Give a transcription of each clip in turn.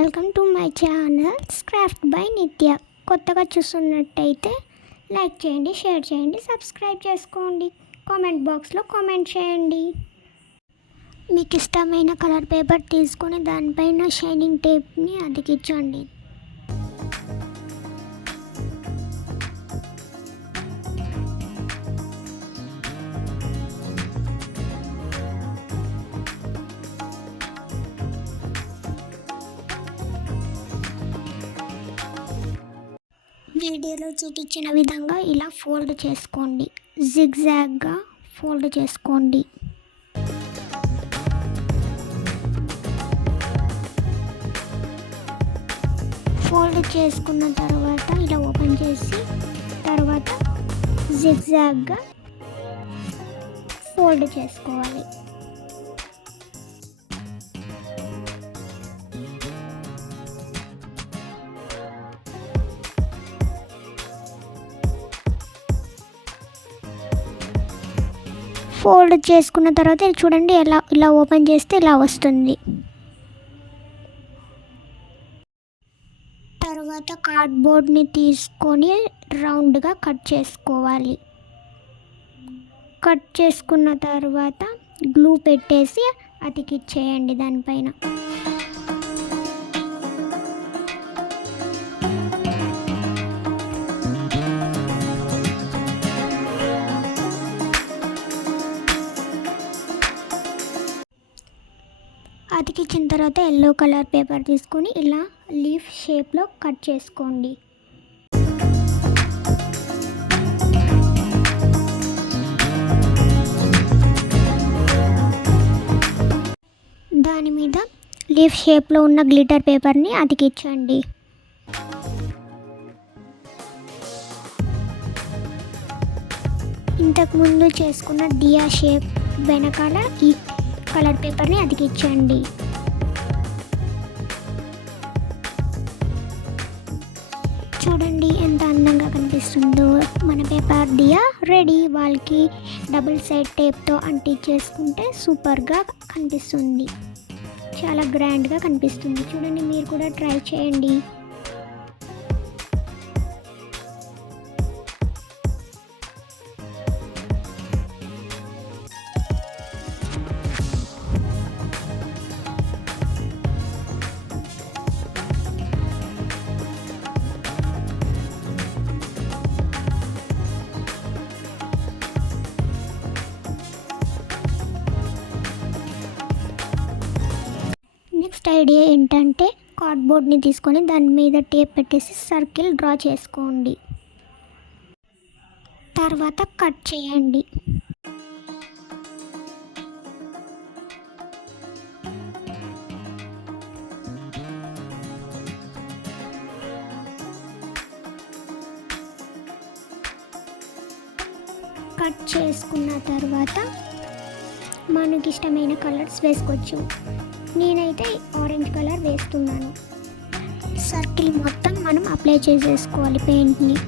Welcome to my channel craft by నిత్య. కొత్తగా చూస్తున్నట్టయితే లైక్ చేయండి, షేర్ చేయండి, సబ్స్క్రైబ్ చేసుకోండి, కామెంట్ బాక్స్లో కామెంట్ చేయండి. మీకు ఇష్టమైన కలర్ పేపర్ తీసుకొని దానిపైన షైనింగ్ టేప్ని అతికించండి. వీడియోలో చూపించిన విధంగా ఇలా ఫోల్డ్ చేసుకోండి. జిగ్జాగ్గా ఫోల్డ్ చేసుకోండి. ఫోల్డ్ చేసుకున్న తర్వాత ఇలా ఓపెన్ చేసి తర్వాత జిగ్జాగ్గా ఫోల్డ్ చేసుకోవాలి. ఫోల్డ్ చేసుకున్న తర్వాత చూడండి ఇలా ఓపెన్ చేస్తే ఇలా వస్తుంది. తర్వాత కార్డ్బోర్డ్ని తీసుకొని రౌండ్గా కట్ చేసుకోవాలి. కట్ చేసుకున్న తర్వాత గ్లూ పెట్టేసి అతికిచ్చేయండి దానిపైన. అతికించిన తర్వాత ఎల్లో కలర్ పేపర్ తీసుకొని ఇలా లీఫ్ షేప్లో కట్ చేసుకోండి. దాని మీద లీఫ్ షేప్లో ఉన్న గ్లిటర్ పేపర్ని అతికించండి. ఇంతకుముందు చేసుకున్న దియా షేప్ వెనకాల ఈ కలర్ పేపర్ని అతికించండి. చూడండి ఎంత అందంగా కనిపిస్తుందో. మన పేపర్ దియా రెడీ. వాళ్ళకి డబుల్ సైడ్ టేప్తో అంటించేసుకుంటే సూపర్గా కనిపిస్తుంది, చాలా గ్రాండ్గా కనిపిస్తుంది. చూడండి, మీరు కూడా ట్రై చేయండి. నెక్స్ట్ ఐడియా ఏంటంటే కార్డ్బోర్డ్ని తీసుకొని దాని మీద టేప్ పెట్టేసి సర్కిల్ డ్రా చేసుకోండి. తర్వాత కట్ చేయండి. కట్ చేసుకున్న తర్వాత మనకి ఇష్టమైన కలర్స్ వేసుకోవచ్చు. నేనైతే ఆరెంజ్ కలర్ వేస్తున్నాను. సర్కిల్ మొత్తం మనం అప్లై చేసేసుకోవాలి పెయింట్ని.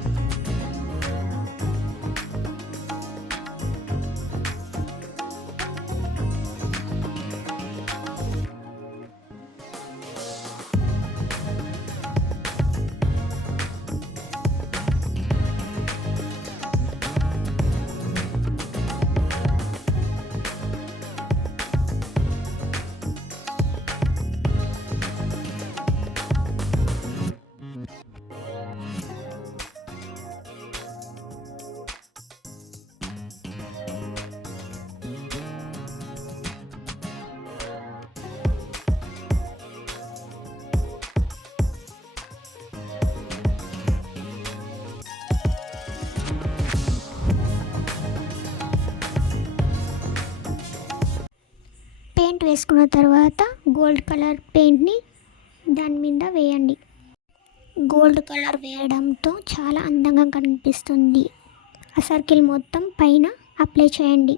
పెయింట్ వేసుకున్న తర్వాత గోల్డ్ కలర్ పెయింట్ని దాని మీద వేయండి. గోల్డ్ కలర్ వేయడంతో చాలా అందంగా కనిపిస్తుంది. ఆ సర్కిల్ మొత్తం పైన అప్లై చేయండి.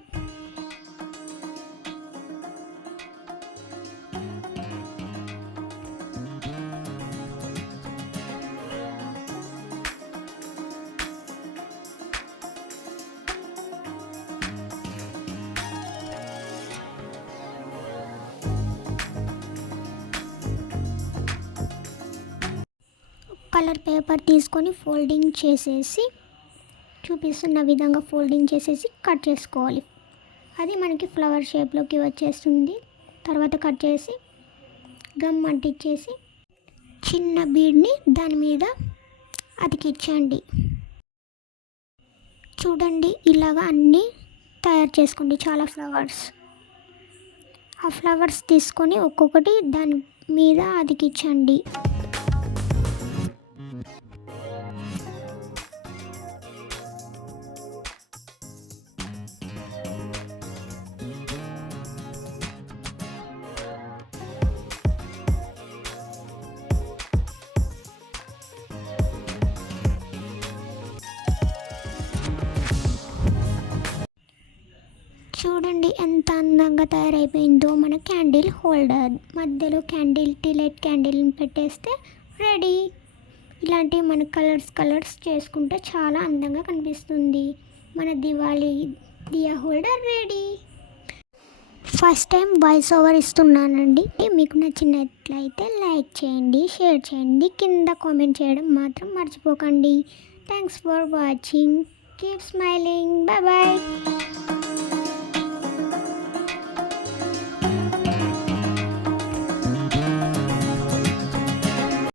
కలర్ పేపర్ తీసుకొని ఫోల్డింగ్ చేసేసి చూపిస్తున్న విధంగా ఫోల్డింగ్ చేసేసి కట్ చేసుకోవాలి. అది మనకి ఫ్లవర్ షేప్లోకి వచ్చేస్తుంది. తర్వాత కట్ చేసి గమ్ అంటించేసి చిన్న బీడ్ని దాని మీద అతికించండి. చూడండి, ఇలాగా అన్నీ తయారు చేసుకోండి, చాలా ఫ్లవర్స్. ఆ ఫ్లవర్స్ తీసుకొని ఒక్కొక్కటి దాని మీద అతికించండి. చూడండి ఎంత అందంగా తయారైపోయిందో మన క్యాండిల్ హోల్డర్. మధ్యలో టీ లైట్ క్యాండిల్ని పెట్టేస్తే రెడీ. ఇలాంటివి మన కలర్స్ చేసుకుంటే చాలా అందంగా కనిపిస్తుంది. మన Diwali diya holder ready. First time voice over ఇస్తున్నానండి. మీకు నచ్చినట్లయితే లైక్ చేయండి, షేర్ చేయండి, కింద కామెంట్ చేయడం మాత్రం మర్చిపోకండి. Thanks for watching. Keep smiling. Bye bye.